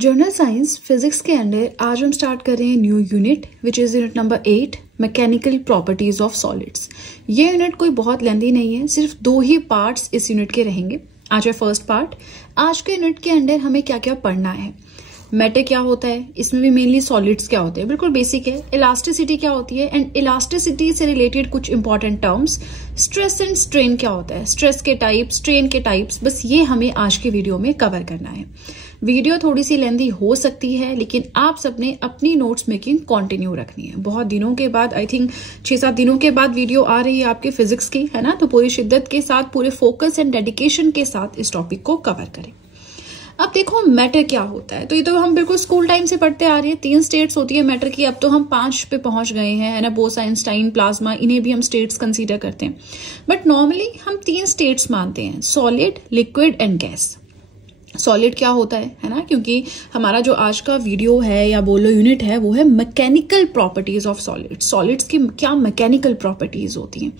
Journal science physics के under आज हम स्टार्ट कर रहे हैं new unit which is unit number 8 mechanical properties of solids. ये यूनिट कोई बहुत लेंथी नहीं है, सिर्फ 2 ही पार्ट्स इस यूनिट के रहेंगे। आज है फर्स्ट पार्ट। आज के यूनिट के अंडर हमें क्या क्या पढ़ना है, मैटर क्या होता है, इसमें भी मेनली सॉलिड्स क्या होते हैं, बिल्कुल बेसिक है। इलास्टिसिटी क्या होती है एंड इलास्टिसिटी से रिलेटेड कुछ important terms, stress and strain क्या होता है, स्ट्रेस के टाइप, स्ट्रेन के टाइप्स, बस ये हमें आज के वीडियो में कवर करना है। वीडियो थोड़ी सी लेंथी हो सकती है, लेकिन आप सबने अपनी नोट्स मेकिंग कंटिन्यू रखनी है। बहुत दिनों के बाद, आई थिंक 6-7 दिनों के बाद वीडियो आ रही है आपके फिजिक्स की, है ना, तो पूरी शिद्दत के साथ, पूरे फोकस एंड डेडिकेशन के साथ इस टॉपिक को कवर करें। अब देखो मैटर क्या होता है, तो ये तो हम बिल्कुल स्कूल टाइम से पढ़ते आ रहे हैं। 3 स्टेट्स होती है मैटर की, अब तो हम 5 पे पहुंच गए हैं, है ना। बोस, आइंस्टाइन, प्लाज्मा, इन्हें भी हम स्टेट्स कंसीडर करते हैं, बट नॉर्मली हम 3 स्टेट्स मानते हैं, solid, liquid and gas. Solid क्या होता है ना, क्योंकि हमारा जो आज का वीडियो है या बोलो यूनिट है वो है mechanical properties of solids. Solids की क्या मैकेनिकल प्रॉपर्टीज होती हैं,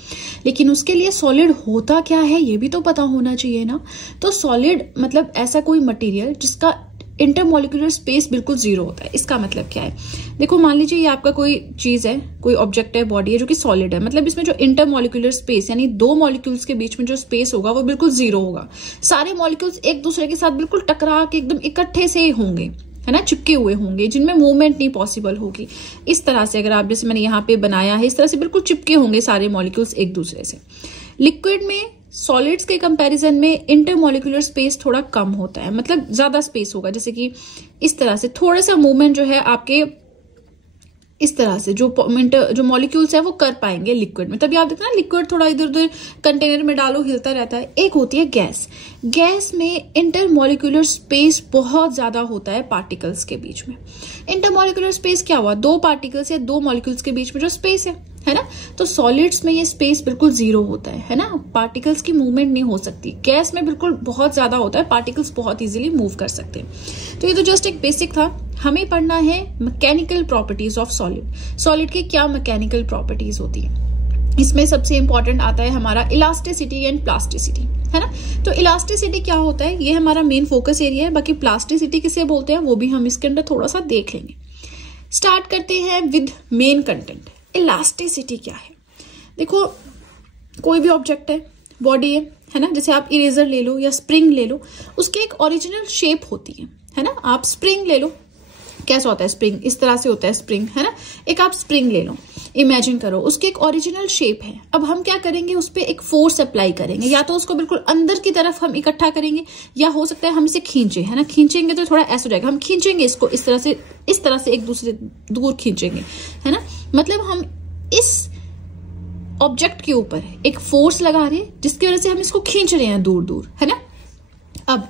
लेकिन उसके लिए सॉलिड होता क्या है ये भी तो पता होना चाहिए ना। तो सॉलिड मतलब ऐसा कोई मटेरियल जिसका इंटरमोलिकुलर स्पेस बिल्कुल 0 होता है। इसका मतलब क्या है, देखो मान लीजिए ये आपका कोई चीज है, कोई ऑब्जेक्ट है, बॉडी है जो कि सॉलिड है, मतलब इसमें जो इंटरमोलिकुलर स्पेस यानी 2 मॉलिक्यूल्स के बीच में जो स्पेस होगा वो बिल्कुल 0 होगा। सारे मॉलिक्यूल्स एक दूसरे के साथ बिल्कुल टकरा के एकदम इकट्ठे से होंगे, है ना, चिपके हुए होंगे, जिनमें मूवमेंट नहीं पॉसिबल होगी। इस तरह से अगर आप, जैसे मैंने यहाँ पे बनाया है, इस तरह से बिल्कुल चिपके होंगे सारे मॉलिक्यूल्स एक दूसरे से। लिक्विड में सॉलिड्स के कंपैरिजन में इंटरमोलिकुलर स्पेस थोड़ा कम होता है, मतलब ज्यादा स्पेस होगा, जैसे कि इस तरह से थोड़ा सा मूवमेंट जो है आपके इस तरह से जो मॉलिक्यूल्स है वो कर पाएंगे लिक्विड में। तभी आप देखते हैं ना, लिक्विड थोड़ा इधर उधर कंटेनर में डालो हिलता रहता है। एक होती है गैस। गैस में इंटरमोलिकुलर स्पेस बहुत ज्यादा होता है पार्टिकल्स के बीच में। इंटरमोलिकुलर स्पेस क्या हुआ, 2 पार्टिकल्स या 2 मॉलिक्यूल्स के बीच में जो स्पेस है ना। तो सॉलिड्स में ये स्पेस बिल्कुल 0 होता है ना, पार्टिकल्स की मूवमेंट नहीं हो सकती। गैस में बिल्कुल बहुत ज्यादा होता है, पार्टिकल्स बहुत इजीली मूव कर सकते हैं। तो ये तो जस्ट एक बेसिक था। हमें पढ़ना है mechanical properties of solid. Solid की क्या मैकेनिकल प्रॉपर्टीज होती है, इसमें सबसे इंपॉर्टेंट आता है हमारा इलास्टिसिटी एंड प्लास्टिसिटी, है ना। तो इलास्टिसिटी क्या होता है, ये हमारा मेन फोकस एरिया है। बाकी प्लास्टिसिटी किसे बोलते हैं वो भी हम इसके अंदर थोड़ा सा देख लेंगे। स्टार्ट करते हैं विद मेन कंटेंट। इलास्टिसिटी क्या है, देखो कोई भी ऑब्जेक्ट है, बॉडी है ना, जैसे आप इरेजर ले लो या स्प्रिंग ले लो, उसकी एक ओरिजिनल शेप होती है ना। आप स्प्रिंग ले लो, कैसा होता है स्प्रिंग, इस तरह से होता है स्प्रिंग, है ना। एक आप स्प्रिंग ले लो, इमेजिन करो उसकी एक ओरिजिनल शेप है। अब हम क्या करेंगे, उस पर एक फोर्स अप्लाई करेंगे, या तो उसको बिल्कुल अंदर की तरफ हम इकट्ठा करेंगे, या हो सकता है हम इसे खींचे, है ना। खींचेंगे तो थोड़ा ऐसा हो जाएगा, हम खींचेंगे इसको इस तरह से एक दूसरे दूर खींचेंगे, है ना। मतलब हम इस ऑब्जेक्ट के ऊपर एक फोर्स लगा रहे हैं जिसकी वजह से हम इसको खींच रहे हैं दूर दूर, है ना। अब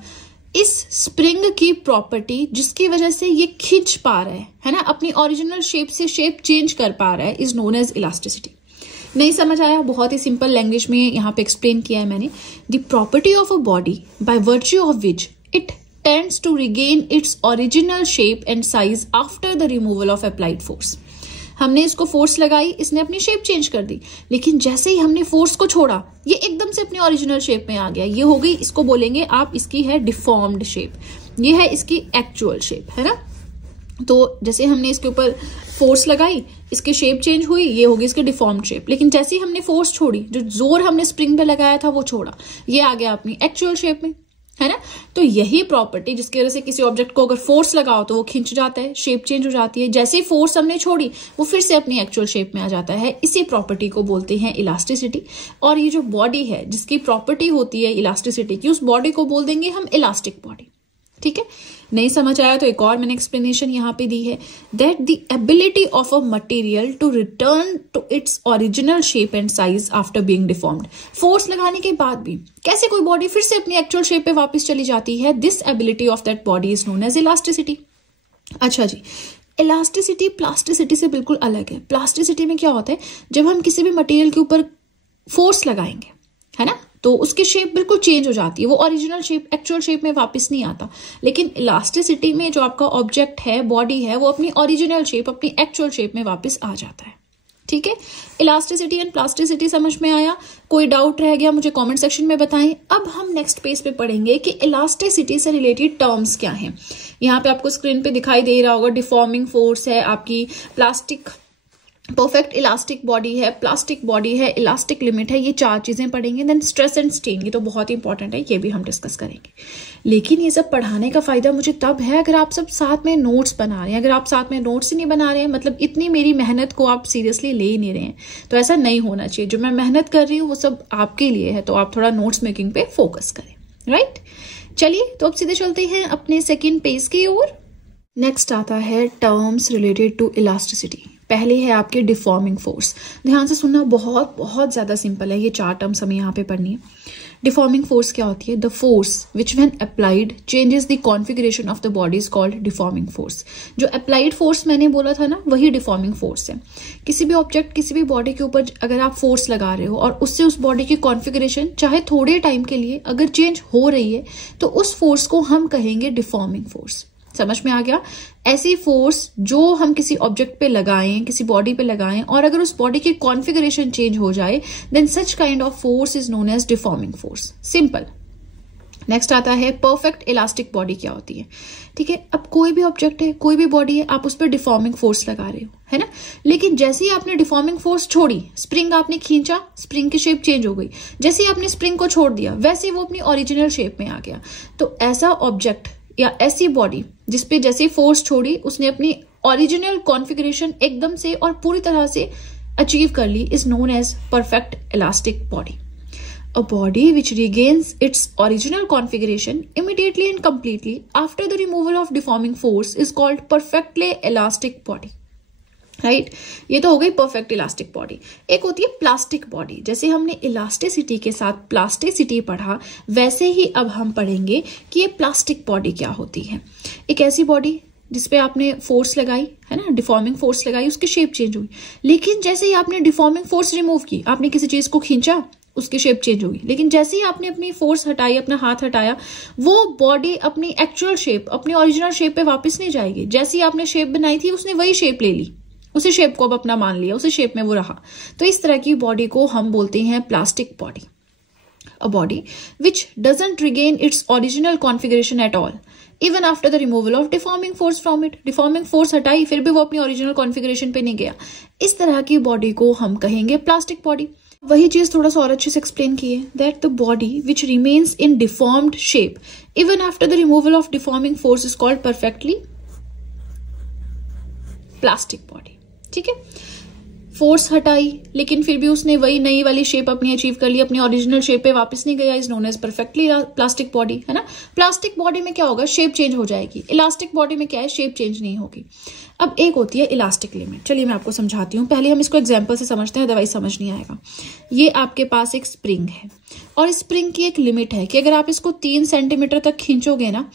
इस स्प्रिंग की प्रॉपर्टी जिसकी वजह से ये खींच पा रहा है ना, अपनी ओरिजिनल शेप से शेप चेंज कर पा रहा है, इज नोन एज इलास्टिसिटी। नहीं समझ आया, बहुत ही सिंपल लैंग्वेज में यहाँ पे एक्सप्लेन किया है मैंने। The property of a body by virtue of which it tends to regain its original shape and size after the removal of applied force. हमने इसको फोर्स लगाई, इसने अपनी शेप चेंज कर दी, लेकिन जैसे ही हमने फोर्स को छोड़ा ये एकदम से अपनी ओरिजिनल शेप में आ गया। ये हो गई, इसको बोलेंगे आप, इसकी है डिफॉर्म्ड शेप, ये है इसकी एक्चुअल शेप, है ना। तो जैसे हमने इसके ऊपर फोर्स लगाई, इसकी शेप चेंज हुई, ये होगी इसकी डिफॉर्म्ड शेप। लेकिन जैसे ही हमने फोर्स छोड़ी, जो जोर हमने स्प्रिंग पे लगाया था वो छोड़ा, ये आ गया अपनी एक्चुअल शेप में, है ना। तो यही प्रॉपर्टी जिसकी वजह से किसी ऑब्जेक्ट को अगर फोर्स लगाओ तो वो खिंच जाता है, शेप चेंज हो जाती है, जैसे ही फोर्स हमने छोड़ी वो फिर से अपनी एक्चुअल शेप में आ जाता है। इसी प्रॉपर्टी को बोलते हैं इलास्टिसिटी। और ये जो बॉडी है जिसकी प्रॉपर्टी होती है इलास्टिसिटी की, उस बॉडी को बोल देंगे हम इलास्टिक बॉडी, ठीक है। नहीं समझ आया तो एक और मैंने एक्सप्लेनेशन यहाँ पे दी है, that the ability of a material to return to its original shape and size after being deformed. Force लगाने के बाद भी कैसे कोई बॉडी फिर से अपनी एक्चुअल शेप पे वापस चली जाती है, this ability of that body is known as elasticity. अच्छा जी, इलास्टिसिटी प्लास्टिसिटी से बिल्कुल अलग है। प्लास्टिसिटी में क्या होता है, जब हम किसी भी मटेरियल के ऊपर फोर्स लगाएंगे, है ना, तो उसकी शेप बिल्कुल चेंज हो जाती है, वो ओरिजिनल शेप, एक्चुअल शेप में वापस नहीं आता। लेकिन इलास्टिसिटी में जो आपका ऑब्जेक्ट है, बॉडी है, वो अपनी ओरिजिनल शेप, अपनी एक्चुअल शेप में वापस आ जाता है, ठीक है, इलास्टिसिटी एंड प्लास्टिसिटी समझ में आया? कोई डाउट रह गया मुझे कमेंट सेक्शन में बताएं। अब हम नेक्स्ट पेज पे पढ़ेंगे कि इलास्टिसिटी से रिलेटेड टर्म्स क्या हैं। यहाँ पे आपको स्क्रीन पे दिखाई दे रहा होगा, डिफॉर्मिंग फोर्स है, आपकी प्लास्टिक परफेक्ट इलास्टिक बॉडी है, प्लास्टिक बॉडी है, इलास्टिक लिमिट है, ये 4 चीजें पढ़ेंगे। देन स्ट्रेस एंड स्ट्रेन, ये तो बहुत ही इंपॉर्टेंट है, ये भी हम डिस्कस करेंगे। लेकिन ये सब पढ़ाने का फायदा मुझे तब है अगर आप सब साथ में नोट्स बना रहे हैं। अगर आप साथ में नोट्स ही नहीं बना रहे हैं, मतलब इतनी मेरी मेहनत को आप सीरियसली ले ही नहीं रहे हैं, तो ऐसा नहीं होना चाहिए। जो मैं मेहनत कर रही हूँ वो सब आपके लिए है, तो आप थोड़ा नोट्स मेकिंग पे फोकस करें, राइट? चलिए तो अब सीधे चलते हैं अपने सेकेंड पेज की ओर। नेक्स्ट आता है टर्म्स रिलेटेड टू इलास्टिसिटी। पहले है आपके डिफॉर्मिंग फोर्स। ध्यान से सुनना, बहुत बहुत ज्यादा सिंपल है, ये 4 टर्म्स हमें यहाँ पे पढ़नी है। डिफॉर्मिंग फोर्स क्या होती है? The force which when applied changes the configuration of the body is called deforming force. जो अप्लाइड फोर्स मैंने बोला था ना, वही डिफॉर्मिंग फोर्स है। किसी भी ऑब्जेक्ट, किसी भी बॉडी के ऊपर अगर आप फोर्स लगा रहे हो और उससे उस बॉडी की कॉन्फिगरेशन चाहे थोड़े टाइम के लिए अगर चेंज हो रही है, तो उस फोर्स को हम कहेंगे डिफॉर्मिंग फोर्स। समझ में आ गया? ऐसी फोर्स जो हम किसी ऑब्जेक्ट पे लगाएं, किसी बॉडी पे लगाएं, और अगर उस बॉडी की कॉन्फिगरेशन चेंज हो जाए, then such kind of force is known as deforming force. Simple. Next आता है परफेक्ट इलास्टिक बॉडी क्या होती है। ठीक है, अब कोई भी ऑब्जेक्ट है, कोई भी बॉडी है, आप उस पर डिफॉर्मिंग फोर्स लगा रहे हो, है ना? लेकिन जैसे ही आपने डिफॉर्मिंग फोर्स छोड़ी, स्प्रिंग आपने खींचा, स्प्रिंग की शेप चेंज हो गई। जैसे ही आपने स्प्रिंग को छोड़ दिया, वैसे ही वो अपनी ओरिजिनल शेप में आ गया। तो ऐसा ऑब्जेक्ट या ऐसी बॉडी जिसपे जैसे फोर्स छोड़ी, उसने अपनी ओरिजिनल कॉन्फिगरेशन एकदम से और पूरी तरह से अचीव कर ली, is known as perfect elastic body. A body which regains its original configuration immediately and completely after the removal of deforming force is called perfectly elastic body. Right, ये तो हो गई परफेक्ट इलास्टिक बॉडी। एक होती है plastic body. जैसे हमने elasticity के साथ प्लास्टिसिटी पढ़ा, वैसे ही अब हम पढ़ेंगे कि ये प्लास्टिक बॉडी क्या होती है। एक ऐसी बॉडी जिसपे आपने फोर्स लगाई, है ना, डिफॉर्मिंग फोर्स लगाई, उसकी शेप चेंज हुई। लेकिन जैसे ही आपने डिफॉर्मिंग फोर्स रिमूव की, आपने किसी चीज को खींचा, उसकी शेप चेंज होगी। लेकिन जैसे ही आपने अपनी फोर्स हटाई, अपना हाथ हटाया, वो बॉडी अपनी एक्चुअल शेप, अपनी ओरिजिनल शेप पे वापस नहीं जाएगी। जैसे ही आपने शेप बनाई थी, उसने वही शेप ले ली, उसी शेप को अब अपना मान लिया, उसी शेप में वो रहा। तो इस तरह की बॉडी को हम बोलते हैं plastic body. A body which doesn't regain its original configuration at all even after the removal of deforming force from it. Deforming force हटाई, फिर भी वो अपनी ओरिजिनल कॉन्फिगरेशन पे नहीं गया। इस तरह की बॉडी को हम कहेंगे प्लास्टिक बॉडी। वही चीज थोड़ा सा और अच्छे से एक्सप्लेन की है, that the body which remains in deformed shape even after the removal of deforming force is called perfectly plastic body. ठीक है, फोर्स हटाई लेकिन फिर भी उसने वही नई वाली शेप अपनी अचीव कर ली, अपनी ओरिजिनल शेप पे वापस नहीं गया, is known as perfectly plastic body, है ना। प्लास्टिक बॉडी में क्या होगा, शेप चेंज हो जाएगी। इलास्टिक बॉडी में क्या है, शेप चेंज नहीं होगी। अब एक होती है इलास्टिक लिमिट। चलिए मैं आपको समझाती हूँ, पहले हम इसको एग्जाम्पल से समझते हैं, अदरवाइज समझ नहीं आएगा। ये आपके पास एक स्प्रिंग है और स्प्रिंग की एक लिमिट है कि अगर आप इसको 3 सेंटीमीटर तक खींचोगे ना,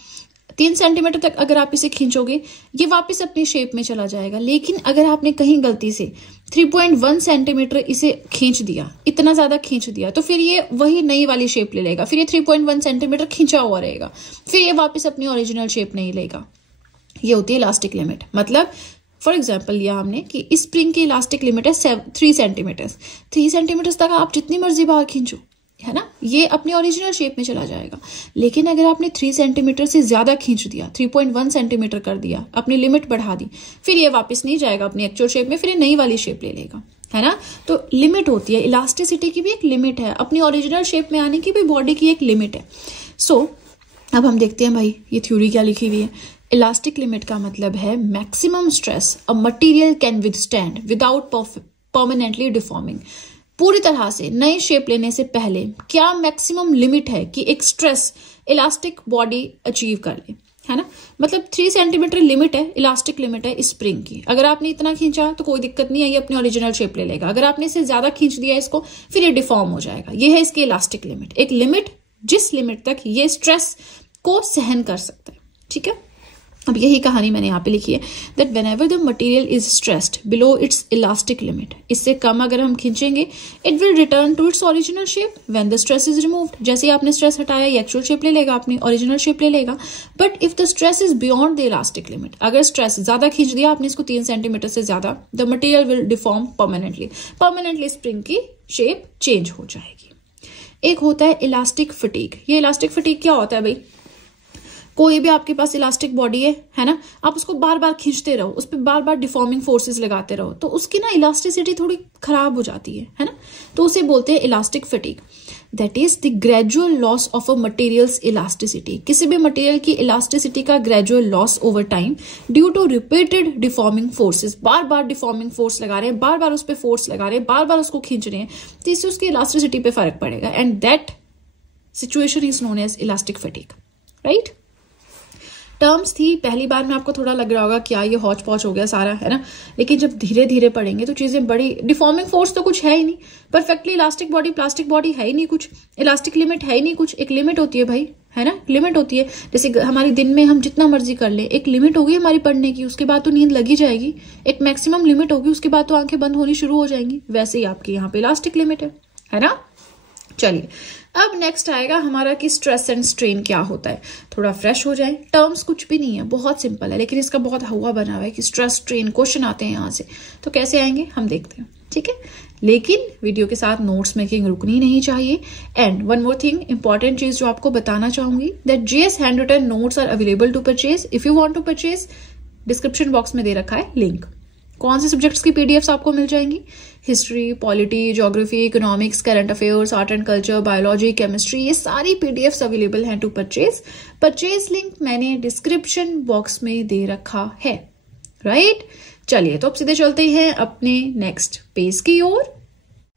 3 सेंटीमीटर तक अगर आप इसे खींचोगे, ये वापस अपनी शेप में चला जाएगा। लेकिन अगर आपने कहीं गलती से 3.1 सेंटीमीटर इसे खींच दिया, इतना ज्यादा खींच दिया, तो फिर ये वही नई वाली शेप ले लेगा। फिर ये 3.1 सेंटीमीटर खींचा हुआ रहेगा, फिर ये वापस अपनी ओरिजिनल शेप नहीं लेगा। ये होती है इलास्टिक लिमिट। मतलब फॉर एग्जाम्पल लिया हमने कि इस स्प्रिंग की इलास्टिक लिमिट है 3 सेंटीमीटर। 3 सेंटीमीटर तक आप जितनी मर्जी बाहर खींचो, है ना, ये अपनी ओरिजिनल शेप में चला जाएगा। लेकिन अगर आपने 3 सेंटीमीटर से ज्यादा खींच दिया, 3.1 सेंटीमीटर कर दिया, अपनी लिमिट बढ़ा दी, फिर ये वापस नहीं जाएगा अपनी एक्चुअल शेप में, फिर ये नई वाली शेप ले लेगा, है ना। तो लिमिट होती है, इलास्टिसिटी की भी एक लिमिट है, अपनी ओरिजिनल शेप में आने की भी बॉडी की एक लिमिट है। सो अब हम देखते हैं भाई ये थ्योरी क्या लिखी हुई है। इलास्टिक लिमिट का मतलब है maximum stress a material can withstand without permanently deforming. पूरी तरह से नई शेप लेने से पहले क्या मैक्सिमम लिमिट है कि एक स्ट्रेस इलास्टिक बॉडी अचीव कर ले, है ना। मतलब 3 सेंटीमीटर लिमिट है, इलास्टिक लिमिट है स्प्रिंग की। अगर आपने इतना खींचा तो कोई दिक्कत नहीं है, ये अपनी ओरिजिनल शेप ले लेगा। अगर आपने इसे ज्यादा खींच दिया इसको, फिर ये डिफॉर्म हो जाएगा। ये है इसकी इलास्टिक लिमिट, एक लिमिट जिस लिमिट तक ये स्ट्रेस को सहन कर सकता है। ठीक है, अब यही कहानी मैंने यहाँ पे लिखी है that whenever the material is stressed below its elastic limit, इससे कम अगर हम खींचेंगे it will return to its original shape when the stress is removed. जैसे ही आपने स्ट्रेस हटाया ये एक्चुअल शेप ले लेगा, अपनी ओरिजिनल शेप ले लेगा। But if the stress is beyond the elastic limit, अगर स्ट्रेस ज्यादा खींच दिया आपने इसको 3 सेंटीमीटर से ज्यादा, the material will deform permanently spring की शेप चेंज हो जाएगी। एक होता है इलास्टिक फटीग। ये इलास्टिक फटीग क्या होता है भाई, कोई भी आपके पास इलास्टिक बॉडी है ना, आप उसको बार बार खींचते रहो, उस पर बार बार डिफॉर्मिंग फोर्सेस लगाते रहो, तो उसकी ना इलास्टिसिटी थोड़ी खराब हो जाती है ना, तो उसे बोलते हैं elastic fatigue. That is the gradual loss of a material's elasticity. किसी भी मटेरियल की इलास्टिसिटी का gradual loss over time due to repeated deforming forces, बार बार डिफॉर्मिंग फोर्स लगा रहे हैं, बार बार उस पर फोर्स लगा रहे हैं, बार बार उसको खींच रहे हैं, तो इससे उसकी इलास्टिसिटी पे फर्क पड़ेगा and that situation is known as elastic fatigue, right. Terms थी, पहली बार में आपको थोड़ा लग रहा होगा क्या ये हौच पौच हो गया सारा, है ना, लेकिन जब धीरे धीरे पढ़ेंगे तो चीजें बड़ी, डिफॉर्मिंग फोर्स तो कुछ है ही नहीं, perfectly elastic body plastic body है ही नहीं कुछ, इलास्टिक लिमिट है ही नहीं कुछ, एक लिमिट होती है भाई, है ना, लिमिट होती है। जैसे हमारी दिन में हम जितना मर्जी कर ले, एक लिमिट होगी हमारी पढ़ने की, उसके बाद तो नींद लगी जाएगी, एक मैक्सिमम लिमिट होगी, उसके बाद तो आंखें बंद होनी शुरू हो जाएंगी, वैसे ही आपके यहाँ पे इलास्टिक लिमिट है ना। चलिए अब नेक्स्ट आएगा हमारा कि स्ट्रेस एंड स्ट्रेन क्या होता है। थोड़ा फ्रेश हो जाए, टर्म्स कुछ भी नहीं है, बहुत सिंपल है, लेकिन इसका बहुत हुआ बना हुआ है कि स्ट्रेस स्ट्रेन क्वेश्चन आते हैं यहाँ से, तो कैसे आएंगे हम देखते हैं, ठीक है। लेकिन वीडियो के साथ नोट्स मेकिंग रुकनी नहीं चाहिए। And one more thing, important चीज जो आपको बताना चाहूंगी, that GS hand written notes are available to purchase. If you want to purchase, description box में दे रखा है लिंक। कौन से सब्जेक्ट्स की पीडीएफ्स आपको मिल जाएंगी, history, polity, geography, economics, current affairs, art and culture, biology, chemistry, ये सारी पीडीएफ्स अवेलेबल हैं टू परचेज। परचेज लिंक मैंने डिस्क्रिप्शन बॉक्स में दे रखा है, राइट। चलिए तो अब सीधे चलते हैं अपने नेक्स्ट पेज की ओर।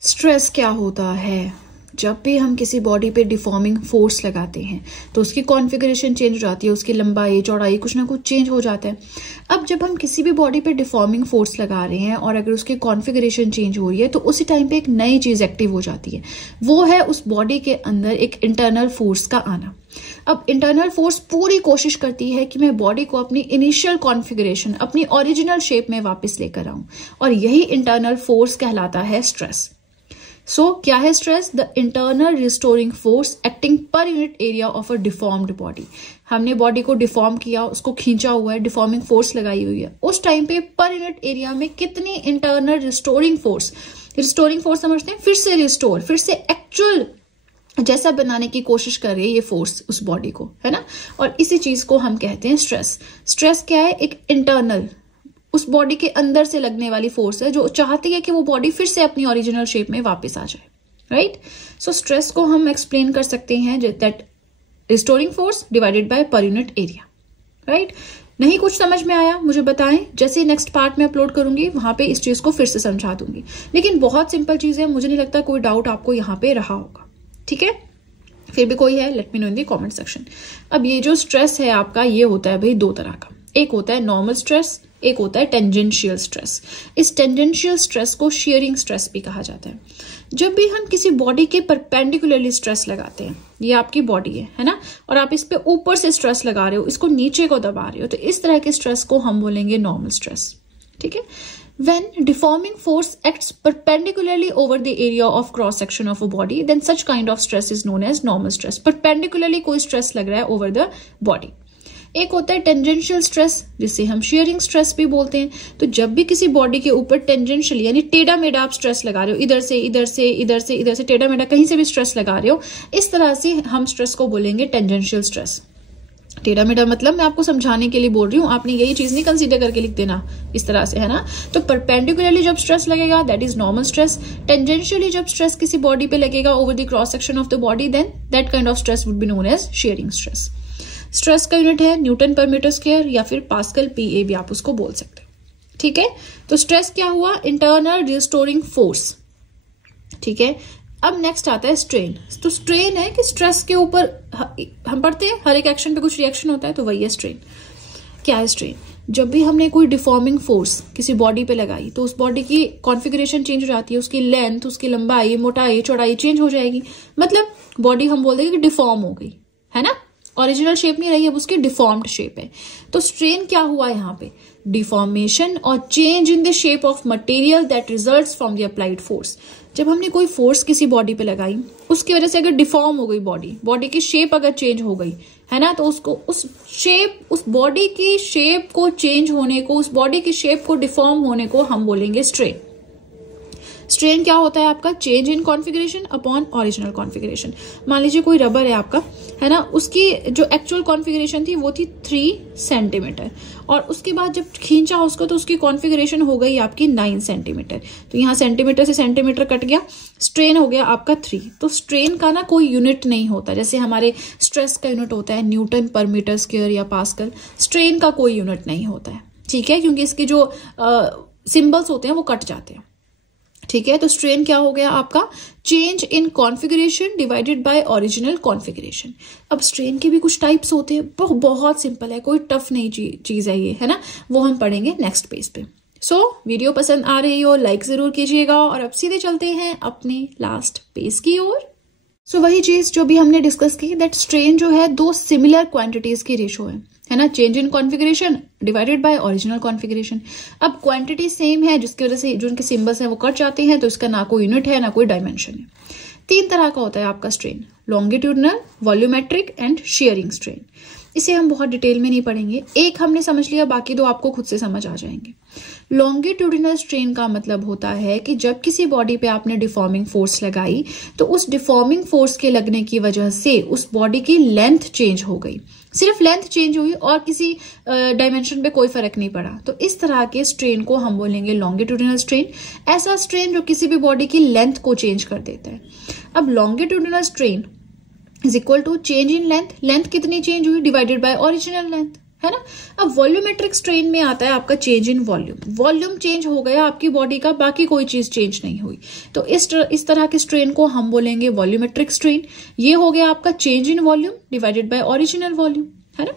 स्ट्रेस क्या होता है, जब भी हम किसी बॉडी पे डिफॉर्मिंग फोर्स लगाते हैं तो उसकी कॉन्फ़िगरेशन चेंज हो जाती है, उसकी लंबाई चौड़ाई कुछ ना कुछ चेंज हो जाता है। अब जब हम किसी भी बॉडी पे डिफॉर्मिंग फोर्स लगा रहे हैं और अगर उसकी कॉन्फ़िगरेशन चेंज हो रही है तो उसी टाइम पे एक नई चीज एक्टिव हो जाती है, वो है उस बॉडी के अंदर एक इंटरनल फोर्स का आना। अब इंटरनल फोर्स पूरी कोशिश करती है कि मैं बॉडी को अपनी इनिशियल कॉन्फ़िगरेशन, अपनी ओरिजिनल शेप में वापस लेकर आऊं, और यही इंटरनल फोर्स कहलाता है स्ट्रेस। क्या है stress? The internal restoring force acting per unit area of a deformed body. हमने बॉडी को डिफॉर्म किया, उसको खींचा हुआ है, डिफॉर्मिंग फोर्स लगाई हुई है, उस टाइम पे पर यूनिट एरिया में कितनी इंटरनल रिस्टोरिंग फोर्स समझते हैं, फिर से रिस्टोर, फिर से एक्चुअल जैसा बनाने की कोशिश कर रही है ये फोर्स उस बॉडी को, है ना। और इसी चीज को हम कहते हैं स्ट्रेस। स्ट्रेस क्या है? एक इंटरनल, उस बॉडी के अंदर से लगने वाली फोर्स है जो चाहती है कि वो बॉडी फिर से अपनी ओरिजिनल शेप में वापस आ जाए, राइट। सो स्ट्रेस को हम एक्सप्लेन कर सकते हैं that restoring force divided by per unit area, right. नहीं कुछ समझ में आया मुझे बताएं, जैसे नेक्स्ट पार्ट में अपलोड करूंगी वहां पे इस चीज को फिर से समझा दूंगी, लेकिन बहुत सिंपल चीज है, मुझे नहीं लगता कोई डाउट आपको यहाँ पे रहा होगा, ठीक है। फिर भी कोई है, let me know in the comment section. अब ये जो स्ट्रेस है आपका, ये होता है भाई दो तरह का, एक होता है नॉर्मल स्ट्रेस, एक होता है टेंजेंशियल स्ट्रेस। इस टेंजेंशियल स्ट्रेस को शियरिंग स्ट्रेस भी कहा जाता है। जब भी हम किसी बॉडी के परपेंडिकुलरली स्ट्रेस लगाते हैं, ये आपकी बॉडी है ना, और आप इस पे ऊपर से स्ट्रेस लगा रहे हो, इसको नीचे को दबा रहे हो, तो इस तरह के स्ट्रेस को हम बोलेंगे नॉर्मल स्ट्रेस, ठीक है। When deforming force acts perpendicularly over the area of cross section of a body, then such kind of stress is known as normal stress. Perpendicularly कोई stress लग रहा है over the body. एक होता है tangential stress, जिसे हम shearing stress भी बोलते हैं। तो जब भी किसी बॉडी के ऊपर टेंजेंशियल यानी टेढ़ा मेढ़ा आप स्ट्रेस लगा रहे हो, इधर से इधर से इधर से इधर से टेढ़ा मेढ़ा कहीं से भी स्ट्रेस लगा रहे हो, इस तरह से हम स्ट्रेस को बोलेंगे टेंजेंशियल स्ट्रेस। टेढ़ा मेढ़ा मतलब मैं आपको समझाने के लिए बोल रही हूँ, आपने यही चीज नहीं कंसीडर करके लिख देना इस तरह से, है ना। तो परपेंडिकुलरली जब स्ट्रेस लगेगा that is normal stress. Tangentially जब स्ट्रेस किसी बॉडी पे लगेगा over the cross section of the body, then that kind of stress would be known as shearing stress. Stress का यूनिट है न्यूटन पर मीटर स्क्वायर या फिर pascal, पीए भी आप उसको बोल सकते हो, ठीक है। तो स्ट्रेस क्या हुआ? इंटरनल रिस्टोरिंग फोर्स, ठीक है। अब नेक्स्ट आता है स्ट्रेन। तो स्ट्रेन है कि स्ट्रेस के ऊपर हम पढ़ते हैं हर एक एक्शन पे कुछ रिएक्शन होता है, तो वही है स्ट्रेन। क्या है स्ट्रेन? जब भी हमने कोई डिफॉर्मिंग फोर्स किसी बॉडी पे लगाई तो उस बॉडी की कॉन्फ़िगरेशन चेंज हो जाती है, उसकी लेंथ, उसकी लंबाई, मोटाई, चौड़ाई चेंज हो जाएगी, मतलब बॉडी हम बोल देंगे कि डिफॉर्म हो गई, है ना। ओरिजिनल शेप नहीं रही, अब उसकी डिफॉर्म्ड शेप है। तो स्ट्रेन क्या हुआ यहाँ पे? डिफॉर्मेशन और change in the shape of material that results from the applied force. जब हमने कोई फोर्स किसी बॉडी पे लगाई, उसकी वजह से अगर डिफॉर्म हो गई बॉडी की शेप अगर चेंज हो गई है ना, तो उसको उस बॉडी की शेप को चेंज होने को, उस बॉडी की शेप को डिफॉर्म होने को हम बोलेंगे स्ट्रेन। स्ट्रेन क्या होता है आपका? Change in configuration upon original configuration. मान लीजिए कोई रबर है आपका, है ना, उसकी जो एक्चुअल कॉन्फ़िगरेशन थी वो थी 3 सेंटीमीटर, और उसके बाद जब खींचा उसको तो उसकी कॉन्फ़िगरेशन हो गई आपकी 9 सेंटीमीटर। तो यहाँ सेंटीमीटर से सेंटीमीटर कट गया, स्ट्रेन हो गया आपका 3। तो स्ट्रेन का ना कोई यूनिट नहीं होता, जैसे हमारे स्ट्रेस का यूनिट होता है न्यूटन पर मीटर स्क्वायर या पास्कल, स्ट्रेन का कोई यूनिट नहीं होता है, ठीक है, क्योंकि इसके जो सिंबल्स होते हैं वो कट जाते हैं, ठीक है। तो स्ट्रेन क्या हो गया आपका? Change in configuration divided by original configuration. अब स्ट्रेन के भी कुछ टाइप्स होते हैं, बहुत सिंपल है, कोई टफ नहीं चीज है ये, है ना, वो हम पढ़ेंगे नेक्स्ट पेज पे। सो वीडियो पसंद आ रही हो लाइक जरूर कीजिएगा, और अब सीधे चलते हैं अपने लास्ट पेज की ओर। सो वही चीज जो भी हमने डिस्कस की, दैट स्ट्रेन जो है 2 सिमिलर क्वांटिटीज की रेशो है ना, change in configuration divided by original configuration. अब क्वांटिटी सेम है, जिसकी वजह से जो उनके सिंबल्स हैं वो कट जाते हैं, तो इसका ना कोई यूनिट है ना कोई डायमेंशन है। 3 तरह का होता है आपका strain, longitudinal, volumetric and sharing strain. इसे हम बहुत डिटेल में नहीं पढ़ेंगे, एक हमने समझ लिया, बाकी 2 आपको खुद से समझ आ जाएंगे। लॉन्गिट्यूडिनल स्ट्रेन का मतलब होता है कि जब किसी बॉडी पे आपने डिफॉर्मिंग फोर्स लगाई, तो उस डिफॉर्मिंग फोर्स के लगने की वजह से उस बॉडी की लेंथ चेंज हो गई, सिर्फ लेंथ चेंज हुई और किसी डायमेंशन पे कोई फर्क नहीं पड़ा। तो इस तरह के स्ट्रेन को हम बोलेंगे लॉन्गिट्यूडिनल स्ट्रेन, ऐसा स्ट्रेन जो किसी भी बॉडी की लेंथ को चेंज कर देता है। अब longitudinal strain is equal to change in length, length कितनी चेंज हुई डिवाइडेड बाय ओरिजिनल लेंथ, है ना। अब वॉल्यूमेट्रिक स्ट्रेन में आता है आपका change in volume, volume change हो गया आपकी बॉडी का, बाकी कोई चीज चेंज नहीं हुई, तो इस तरह के स्ट्रेन को हम बोलेंगे वॉल्यूमेट्रिक स्ट्रेन। ये हो गया आपका change in volume divided by original volume, है ना।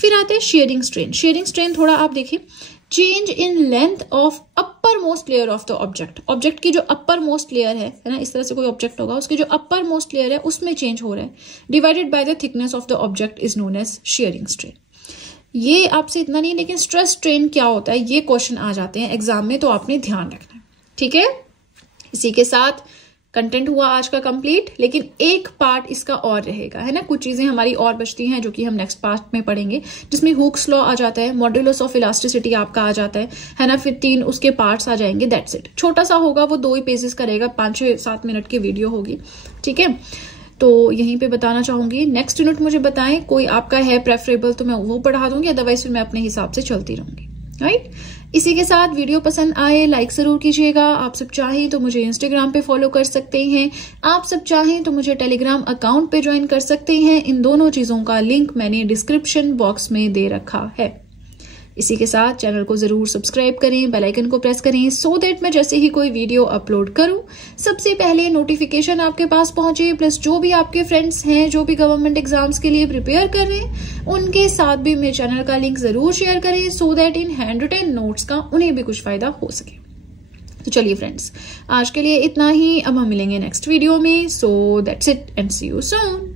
फिर आते हैं शेयरिंग स्ट्रेन। शेयरिंग स्ट्रेन थोड़ा आप देखिए, change in length of upper most layer of the object, object की जो अपर मोस्ट लेयर है ना, इस तरह से कोई ऑब्जेक्ट होगा, उसकी जो अपर मोस्ट लेयर है उसमें चेंज हो रहा है, divided by the thickness of the object is known as shearing strain. ये आपसे इतना नहीं, लेकिन स्ट्रेस स्ट्रेन क्या होता है ये क्वेश्चन आ जाते हैं एग्जाम में, तो आपने ध्यान रखना है, ठीक है। इसी के साथ कंटेंट हुआ आज का कंप्लीट, लेकिन एक पार्ट इसका और रहेगा, है ना, कुछ चीजें हमारी और बचती हैं जो कि हम नेक्स्ट पार्ट में पढ़ेंगे, जिसमें हुक्स लॉ आ जाता है, मॉड्यूलस ऑफ इलास्टिसिटी आपका आ जाता है ना, फिर 3 उसके पार्ट्स आ जाएंगे, दैट्स इट। छोटा सा होगा वो, 2 ही पेजेस का रहेगा, 5-6-7 मिनट की वीडियो होगी, ठीक है। तो यहीं पे बताना चाहूंगी, नेक्स्ट यूनिट मुझे बताएं, कोई आपका है प्रेफरेबल तो मैं वो पढ़ा दूंगी, अदरवाइज फिर मैं अपने हिसाब से चलती रहूंगी, राइट। इसी के साथ वीडियो पसंद आए लाइक जरूर कीजिएगा। आप सब चाहें तो मुझे इंस्टाग्राम पे फॉलो कर सकते हैं, आप सब चाहें तो मुझे टेलीग्राम अकाउंट पे ज्वाइन कर सकते हैं। इन दोनों चीजों का लिंक मैंने डिस्क्रिप्शन बॉक्स में दे रखा है। इसी के साथ चैनल को जरूर सब्सक्राइब करें, बेल आइकन को प्रेस करें, सो दैट मैं जैसे ही कोई वीडियो अपलोड करूं सबसे पहले नोटिफिकेशन आपके पास पहुंचे। प्लस जो भी आपके फ्रेंड्स हैं जो भी गवर्नमेंट एग्जाम्स के लिए प्रिपेयर कर रहे हैं, उनके साथ भी मेरे चैनल का लिंक जरूर शेयर करें, सो दैट इन हैंड रिटन नोट्स का उन्हें भी कुछ फायदा हो सके। तो चलिए फ्रेंड्स, आज के लिए इतना ही, अब हम मिलेंगे नेक्स्ट वीडियो में। So that's it and see you soon.